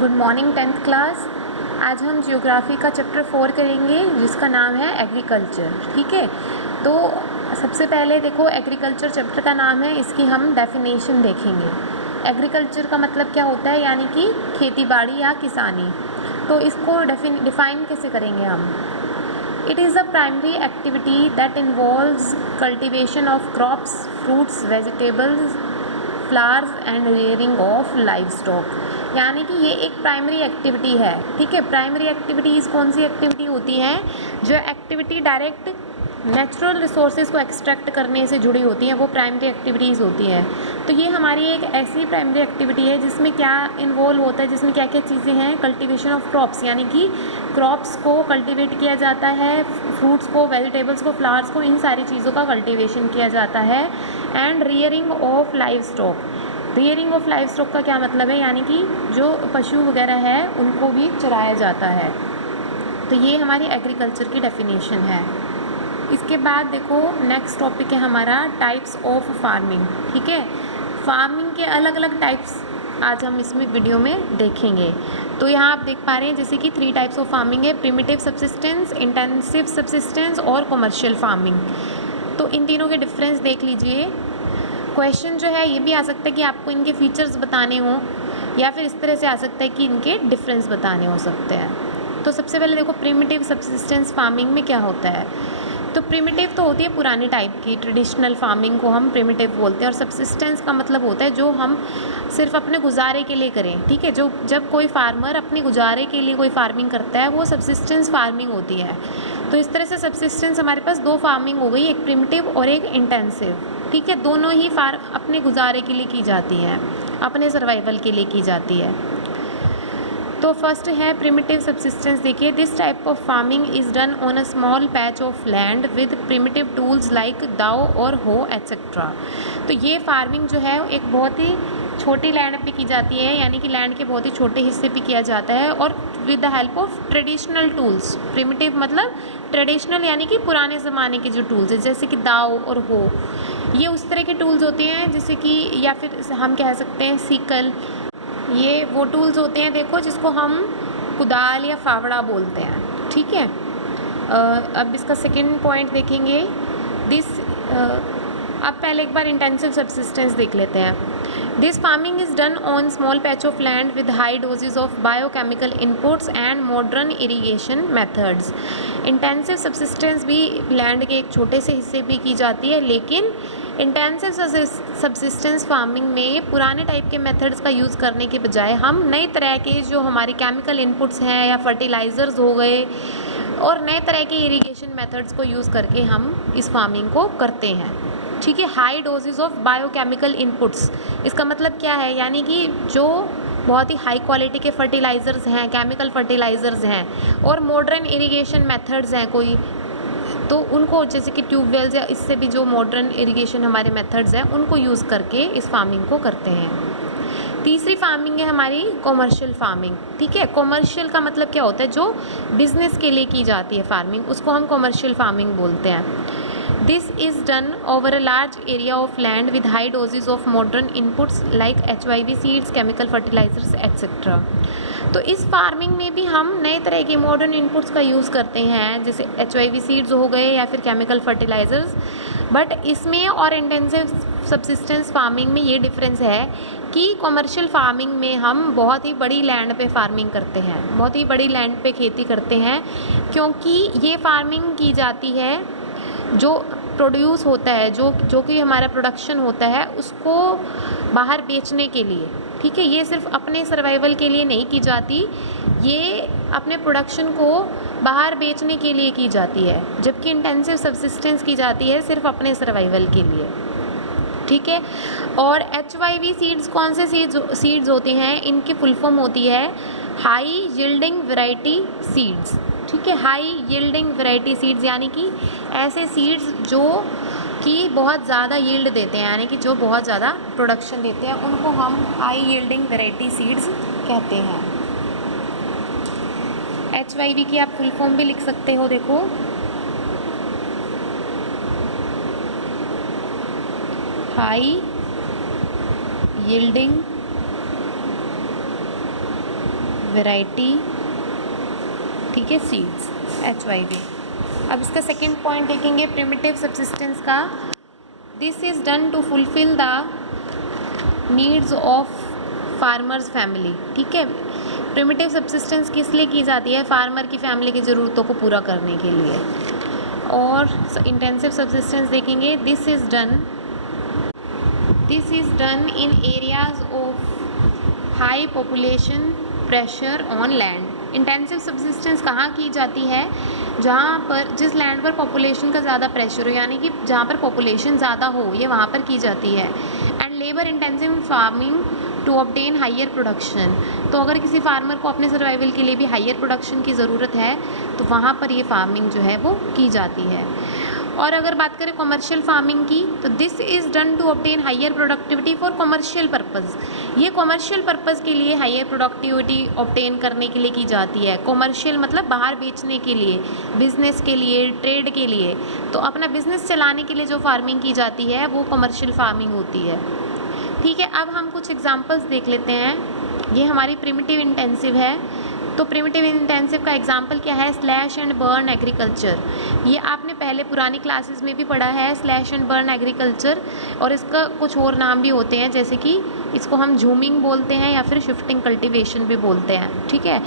Good morning 10th class. आज हम geography का चैप्टर 4 करेंगे जिसका नाम है एग्रीकल्चर। ठीक है, तो सबसे पहले देखो एग्रीकल्चर चैप्टर का नाम है, इसकी हम डेफिनेशन देखेंगे। एग्रीकल्चर का मतलब क्या होता है, यानी कि खेती बाड़ी या किसानी। तो इसको डिफ़ाइन कैसे करेंगे हम। It is a primary activity that involves cultivation of crops, fruits, vegetables, flowers and rearing of live stock. यानी कि ये एक प्राइमरी एक्टिविटी है। ठीक है, प्राइमरी एक्टिविटीज़ कौन सी एक्टिविटी होती हैं, जो एक्टिविटी डायरेक्ट नेचुरल रिसोर्सेज को एक्सट्रैक्ट करने से जुड़ी होती हैं, वो प्राइमरी एक्टिविटीज़ होती हैं। तो ये हमारी एक ऐसी प्राइमरी एक्टिविटी है जिसमें क्या इन्वॉल्व होता है, जिसमें क्या क्या चीज़ें हैं। कल्टीवेशन ऑफ क्रॉप्स, यानी कि क्रॉप्स को कल्टीवेट किया जाता है, फ्रूट्स को, वेजिटेबल्स को, फ्लावर्स को, इन सारी चीज़ों का कल्टीवेशन किया जाता है। And rearing of live stock. Rearing of live stock का क्या मतलब है, यानी कि जो पशु वगैरह है उनको भी चराया जाता है। तो ये हमारी एग्रीकल्चर की डेफिनेशन है। इसके बाद देखो नेक्स्ट टॉपिक है हमारा टाइप्स ऑफ फार्मिंग। ठीक है, फार्मिंग के अलग अलग टाइप्स आज हम इसमें वीडियो में देखेंगे। तो यहाँ आप देख पा रहे हैं जैसे कि 3 टाइप्स ऑफ फार्मिंग है, प्रिमिटिव सब्सिस्टेंस, इंटेंसिव सब्सिस्टेंस और कमर्शियल फार्मिंग। तो इन तीनों के डिफरेंस देख लीजिए। क्वेश्चन जो है ये भी आ सकता है कि आपको इनके फीचर्स बताने हों, या फिर इस तरह से आ सकता है कि इनके डिफरेंस बताने हो सकते हैं। तो सबसे पहले देखो प्रिमिटिव सब्सिस्टेंस फार्मिंग में क्या होता है। तो प्रिमिटिव तो होती है पुरानी टाइप की, ट्रेडिशनल फार्मिंग को हम प्रिमिटिव बोलते हैं। और सब्सिस्टेंस का मतलब होता है जो हम सिर्फ अपने गुजारे के लिए करें। ठीक है, जो जब कोई फार्मर अपने गुजारे के लिए कोई फार्मिंग करता है वो सब्सिस्टेंस फार्मिंग होती है। तो इस तरह से सब्सिस्टेंस हमारे पास 2 फार्मिंग हो गई, एक प्रिमिटिव और एक इंटेंसिव। ठीक है, दोनों ही अपने गुजारे के लिए की जाती हैं, अपने सर्वाइवल के लिए की जाती है। तो फर्स्ट है प्रिमिटिव सब्सिस्टेंस। देखिए, this type of farming is done on a small patch of land with primitive tools like दाव और हो एट्सेट्रा। तो ये फार्मिंग जो है एक बहुत ही छोटी लैंड पे की जाती है, यानी कि लैंड के बहुत ही छोटे हिस्से पे किया जाता है, और with the help of traditional tools. Primitive मतलब ट्रेडिशनल, यानी कि पुराने ज़माने के जो टूल्स हैं, जैसे कि दाव और हो, ये उस तरह के टूल्स होते हैं जैसे कि, या फिर हम कह सकते हैं सीकल। ये वो टूल्स होते हैं देखो जिसको हम कुदाल या फावड़ा बोलते हैं। ठीक है, अब इसका सेकंड पॉइंट देखेंगे। अब पहले एक बार इंटेंसिव सब्सिस्टेंस देख लेते हैं। This farming is done on small patch of land with high doses of biochemical inputs and modern irrigation methods. Intensive subsistence भी लैंड के एक छोटे से हिस्से पे की जाती है, लेकिन इंटेंसिव सब्सिस्टेंस फार्मिंग में पुराने टाइप के मेथड्स का यूज़ करने के बजाय हम नए तरह के जो हमारे केमिकल इनपुट्स हैं या फर्टिलाइज़र्स हो गए और नए तरह के इरिगेशन मेथड्स को यूज़ करके हम इस फार्मिंग को करते हैं। ठीक है, high doses of biochemical inputs, इसका मतलब क्या है, यानी कि जो बहुत ही हाई क्वालिटी के फर्टिलाइज़र्स हैं, केमिकल फर्टिलाइज़र्स हैं, और मॉडर्न इरिगेशन मेथड्स हैं कोई, तो उनको जैसे कि ट्यूबवेल्स या इससे भी जो मॉडर्न इरिगेशन हमारे मेथड्स हैं उनको यूज़ करके इस फार्मिंग को करते हैं। तीसरी फार्मिंग है हमारी कॉमर्शियल फार्मिंग। ठीक है, कॉमर्शियल का मतलब क्या होता है, जो बिज़नेस के लिए की जाती है फार्मिंग, उसको हम कॉमर्शियल फार्मिंग बोलते हैं। This is done over a large area of land with high doses of modern inputs like HYV seeds, chemical fertilizers etcetera. तो इस फार्मिंग में भी हम नए तरह के मॉडर्न इनपुट्स का यूज़ करते हैं, जैसे HYV सीड्स हो गए या फिर केमिकल फर्टिलाइजर्स। बट इसमें और इंटेंसिव सब्सिस्टेंस फार्मिंग में ये डिफरेंस है कि कॉमर्शियल फार्मिंग में हम बहुत ही बड़ी लैंड पे फार्मिंग करते हैं, बहुत ही बड़ी लैंड पे खेती करते हैं, क्योंकि ये फार्मिंग की जाती है जो प्रोड्यूस होता है, जो कि हमारा प्रोडक्शन होता है उसको बाहर बेचने के लिए। ठीक है, ये सिर्फ अपने सर्वाइवल के लिए नहीं की जाती, ये अपने प्रोडक्शन को बाहर बेचने के लिए की जाती है, जबकि इंटेंसिव सब्सिस्टेंस की जाती है सिर्फ अपने सर्वाइवल के लिए। ठीक है, और HYV सीड्स कौन से सीड्स होते हैं, इनकी फुल फॉर्म होती है हाई यील्डिंग वैरायटी सीड्स। ठीक है, हाई यील्डिंग वैरायटी सीड्स, यानी कि ऐसे सीड्स जो कि बहुत ज़्यादा यील्ड देते हैं, यानी कि जो बहुत ज़्यादा प्रोडक्शन देते हैं, उनको हम हाई यील्डिंग वैरायटी सीड्स कहते हैं। HYV की आप फुल फॉर्म भी लिख सकते हो, देखो हाई यील्डिंग वैरायटी, ठीक है, सीड्स, HYV। अब इसका सेकेंड पॉइंट देखेंगे प्रिमिटिव सब्सिस्टेंस का। This is done to fulfil the needs of farmers family, ठीक है। प्रिमिटिव सब्सिस्टेंस किस लिए की जाती है? फार्मर की फैमिली की ज़रूरतों को पूरा करने के लिए। और इंटेंसिव सब्सिस्टेंस देखेंगे, this is done in areas of high population pressure on land. Intensive subsistence कहाँ की जाती है? जहाँ पर, जिस लैंड पर पॉपुलेशन का ज़्यादा प्रेशर हो, यानी कि जहाँ पर पॉपुलेशन ज़्यादा हो, ये वहाँ पर की जाती है। And labour intensive farming to obtain higher production. तो अगर किसी फार्मर को अपने सर्वाइवल के लिए भी हाइयर प्रोडक्शन की ज़रूरत है तो वहाँ पर ये फार्मिंग जो है वो की जाती है। और अगर बात करें कमर्शियल फार्मिंग की, तो this is done to obtain higher productivity for commercial purpose. ये कमर्शियल पर्पज़ के लिए हाइयर प्रोडक्टिविटी ऑब्टेन करने के लिए की जाती है। कमर्शियल मतलब बाहर बेचने के लिए, बिज़नेस के लिए, ट्रेड के लिए। तो अपना बिज़नेस चलाने के लिए जो फार्मिंग की जाती है वो कमर्शियल फार्मिंग होती है, ठीक है। अब हम कुछ एग्जांपल्स देख लेते हैं। ये हमारी प्रिमिटिव इंटेंसिव है। तो प्रिमिटिव इंटेंसिव का एग्जांपल क्या है? Slash and burn agriculture. ये आपने पहले पुरानी क्लासेस में भी पढ़ा है, स्लैश एंड बर्न एग्रीकल्चर। और इसका कुछ और नाम भी होते हैं, जैसे कि इसको हम झूमिंग बोलते हैं या फिर शिफ्टिंग कल्टीवेशन भी बोलते हैं, ठीक है।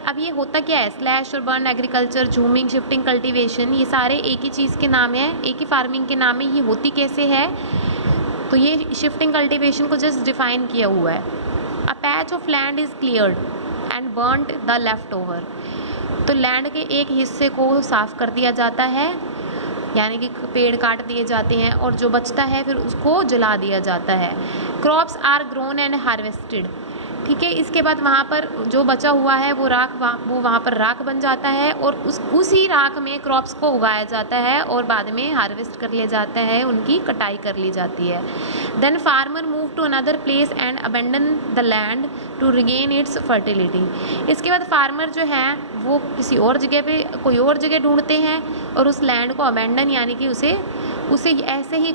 अब ये होता क्या है? स्लैश और बर्न एग्रीकल्चर, झूमिंग, शिफ्टिंग कल्टीवेशन, ये सारे एक ही चीज़ के नाम है, एक ही फार्मिंग के नाम है। ये होती कैसे है? तो ये शिफ्टिंग कल्टीवेशन को जस्ट डिफाइन किया हुआ है। A patch of land is cleared and burned the left over. तो लैंड के एक हिस्से को साफ़ कर दिया जाता है, यानी कि पेड़ काट दिए जाते हैं, और जो बचता है फिर उसको जला दिया जाता है। Crops are grown and harvested, ठीक है। इसके बाद वहाँ पर जो बचा हुआ है वो वहाँ पर राख बन जाता है, और उसी राख में क्रॉप्स को उगाया जाता है और बाद में हार्वेस्ट कर लिया जाता है, उनकी कटाई कर ली जाती है। Then farmer move to another place and abandon the land to regain its fertility. इसके बाद फार्मर जो है वो किसी और जगह पे कोई और जगह ढूंढते हैं और उस लैंड को अबेंडन यानी कि उसे ऐसे ही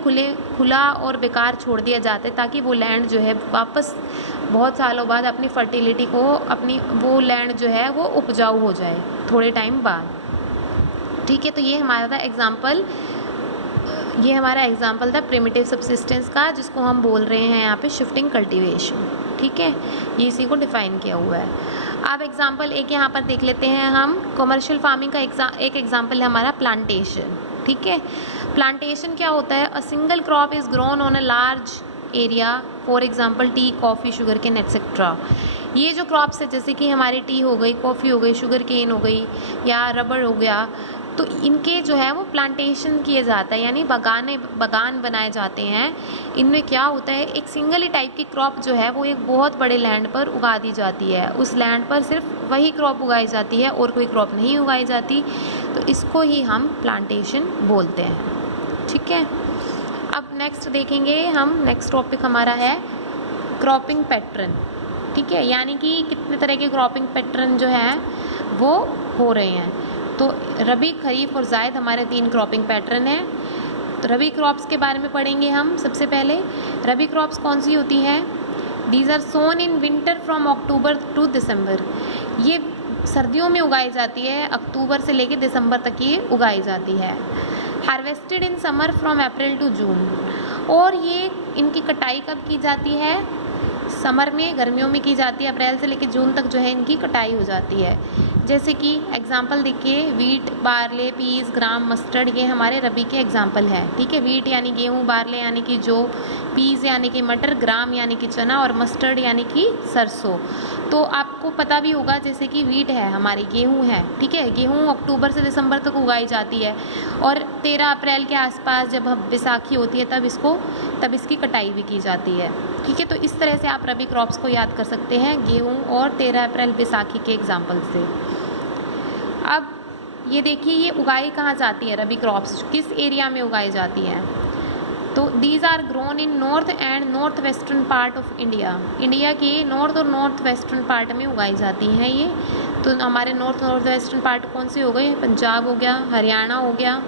खुला और बेकार छोड़ दिया जाता है, ताकि वो लैंड जो है वापस बहुत सालों बाद अपनी फर्टिलिटी को, वो लैंड जो है वो उपजाऊ हो जाए थोड़े टाइम बाद, ठीक है। तो ये हमारा एग्जाम्पल था प्रिमिटिव सब्सिस्टेंस का, जिसको हम बोल रहे हैं यहाँ पे शिफ्टिंग कल्टीवेशन, ठीक है। ये इसी को डिफ़ाइन किया हुआ है। अब एग्जाम्पल एक यहाँ पर देख लेते हैं हम। कमर्शियल फार्मिंग का एक एग्जाम्पल है हमारा प्लांटेशन, ठीक है। प्लांटेशन क्या होता है? A single crop is grown on a large area, for example tea, coffee, sugar cane etcetera. ये जो क्रॉप्स है, जैसे कि हमारी टी हो गई, कॉफ़ी हो गई, शुगर केन हो गई या रबड़ हो गया, तो इनके जो है वो प्लांटेशन किए जाता है, यानी बागान बनाए जाते हैं। इनमें क्या होता है, एक सिंगल ही टाइप की क्रॉप जो है वो एक बहुत बड़े लैंड पर उगा दी जाती है। उस लैंड पर सिर्फ वही क्रॉप उगाई जाती है और कोई क्रॉप नहीं उगाई जाती, तो इसको ही हम प्लांटेशन बोलते हैं, ठीक है। अब नेक्स्ट देखेंगे हम, नेक्स्ट टॉपिक हमारा है क्रॉपिंग पैटर्न, ठीक है। यानी कि कितने तरह के क्रॉपिंग पैटर्न जो है वो हो रहे हैं। तो रबी, खरीफ और जायद हमारे 3 क्रॉपिंग पैटर्न हैं। तो रबी क्रॉप्स के बारे में पढ़ेंगे हम। सबसे पहले रबी क्रॉप्स कौन सी होती हैं? These are sown in winter from October to December. ये सर्दियों में उगाई जाती है, अक्टूबर से लेकर दिसंबर तक ये उगाई जाती है। Harvested in summer from April to June. और ये इनकी कटाई कब की जाती है? समर में, गर्मियों में की जाती है। अप्रैल से लेकर जून तक जो है इनकी कटाई हो जाती है। जैसे कि एग्जाम्पल देखिए, वीट, बारले, पीस, ग्राम, मस्टर्ड, ये हमारे रबी के एग्जाम्पल हैं, ठीक है। वीट यानी गेहूँ, बारले यानी कि जौ, पीस यानी कि मटर, ग्राम यानी कि चना, और मस्टर्ड यानी कि सरसों। तो आपको पता भी होगा, जैसे कि वीट है हमारी, गेहूँ है, ठीक है। गेहूँ अक्टूबर से दिसंबर तक उगाई जाती है, और 13 अप्रैल के आसपास जब बैसाखी होती है तब इसकी कटाई भी की जाती है, ठीक है। तो इस तरह से आप रबी क्रॉप्स को याद कर सकते हैं, गेहूँ और 13 अप्रैल बैसाखी के एग्जाम्पल से। अब ये देखिए, ये उगाई कहाँ जाती है रबी क्रॉप्स, किस एरिया में उगाई जाती हैं? तो these are grown in north and north western part of India. India के नॉर्थ और नॉर्थ वेस्टर्न पार्ट में उगाई जाती हैं ये। तो हमारे नॉर्थ वेस्टर्न पार्ट कौन से हो गए? पंजाब हो गया, हरियाणा हो गया,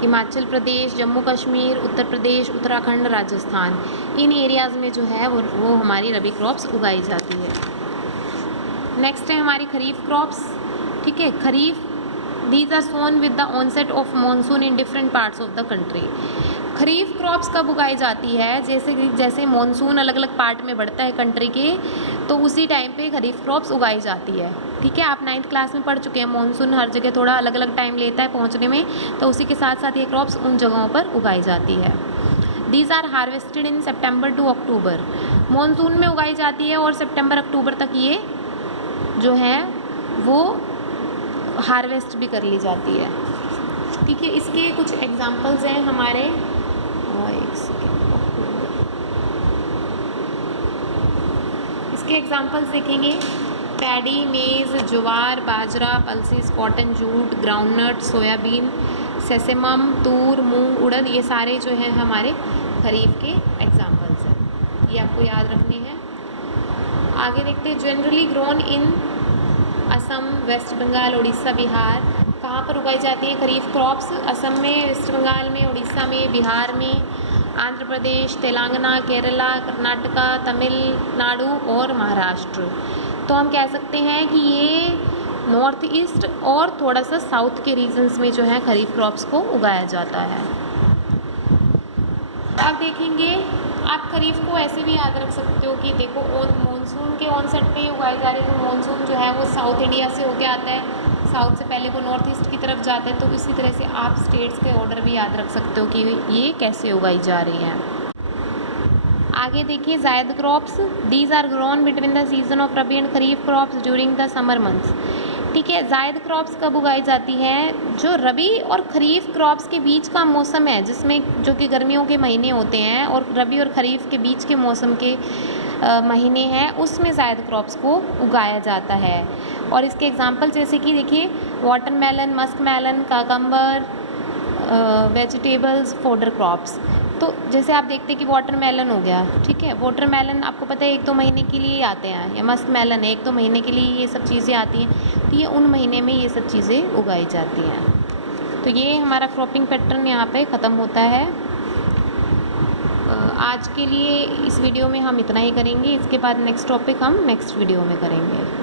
हिमाचल प्रदेश, जम्मू कश्मीर, उत्तर प्रदेश, उत्तराखंड, राजस्थान, इन एरियाज़ में जो है वो हमारी रबी क्रॉप्स उगाई जाती है। नेक्स्ट है हमारी खरीफ क्रॉप्स। ठीक है, kharif these are sown with the onset of monsoon in different parts of the country. Kharif crops कब उगाई जाती है? जैसे मानसून अलग अलग पार्ट में बढ़ता है कंट्री के, तो उसी टाइम पे खरीफ क्रॉप्स उगाई जाती है। ठीक है, आप 9th क्लास में पढ़ चुके हैं, मानसून हर जगह थोड़ा अलग अलग टाइम लेता है पहुंचने में, तो उसी के साथ साथ ये क्रॉप्स उन जगहों पर उगाई जाती है। These are harvested in September to October. Monsoon में उगाई जाती है और सितंबर अक्टूबर तक ये जो है वो हार्वेस्ट भी कर ली जाती है। ठीक है, इसके कुछ एग्जांपल्स हैं हमारे, एक सेकेंड, इसके एग्जांपल्स देखेंगे। Paddy, maize, jowar, bajra, pulses, cotton, jute, groundnut, soybean, sesamum, tur, moong, urad, ये सारे जो हैं हमारे खरीफ के एग्जांपल्स हैं, ये आपको याद रखने हैं। आगे देखते हैं, generally grown in Assam, West Bengal, Orissa, Bihar. कहाँ पर उगाई जाती है खरीफ क्रॉप्स? असम में, वेस्ट बंगाल में, उड़ीसा में, बिहार में, आंध्र प्रदेश, तेलंगाना, केरला, कर्नाटका, तमिलनाडु और महाराष्ट्र। तो हम कह सकते हैं कि ये नॉर्थ ईस्ट और थोड़ा सा साउथ के रीजन्स में जो है खरीफ क्रॉप्स को उगाया जाता है। अब देखेंगे, आप खरीफ को ऐसे भी याद रख सकते हो कि देखो मानसून के ऑनसेट पे उगाई जा रही है, तो मानसून जो है वो साउथ इंडिया से होके आता है, साउथ से पहले वो नॉर्थ ईस्ट की तरफ जाता है, तो इसी तरह से आप स्टेट्स के ऑर्डर भी याद रख सकते हो कि ये कैसे उगाई जा रही हैं। आगे देखिए, zaid crops. These are grown between the season of rabi and kharif crops during the summer months. ठीक है, जायद क्रॉप्स कब उगाई जाती हैं? जो रबी और खरीफ क्रॉप्स के बीच का मौसम है, जिसमें जो कि गर्मियों के महीने होते हैं और रबी और खरीफ के बीच के मौसम के महीने हैं, उसमें जायद क्रॉप्स को उगाया जाता है। और इसके एग्जांपल जैसे कि देखिए, watermelon, musk melon, cucumber, vegetables, fodder crops. तो जैसे आप देखते हैं कि वाटरमेलन हो गया, ठीक है, वाटरमेलन आपको पता है 1-2 महीने के लिए आते हैं, या मस्क मेलन 1-2 महीने के लिए ये सब चीज़ें आती हैं, तो ये उन महीने में ये सब चीज़ें उगाई जाती हैं। तो ये हमारा क्रॉपिंग पैटर्न यहाँ पे ख़त्म होता है। आज के लिए इस वीडियो में हम इतना ही करेंगे, इसके बाद नेक्स्ट टॉपिक हम नेक्स्ट वीडियो में करेंगे।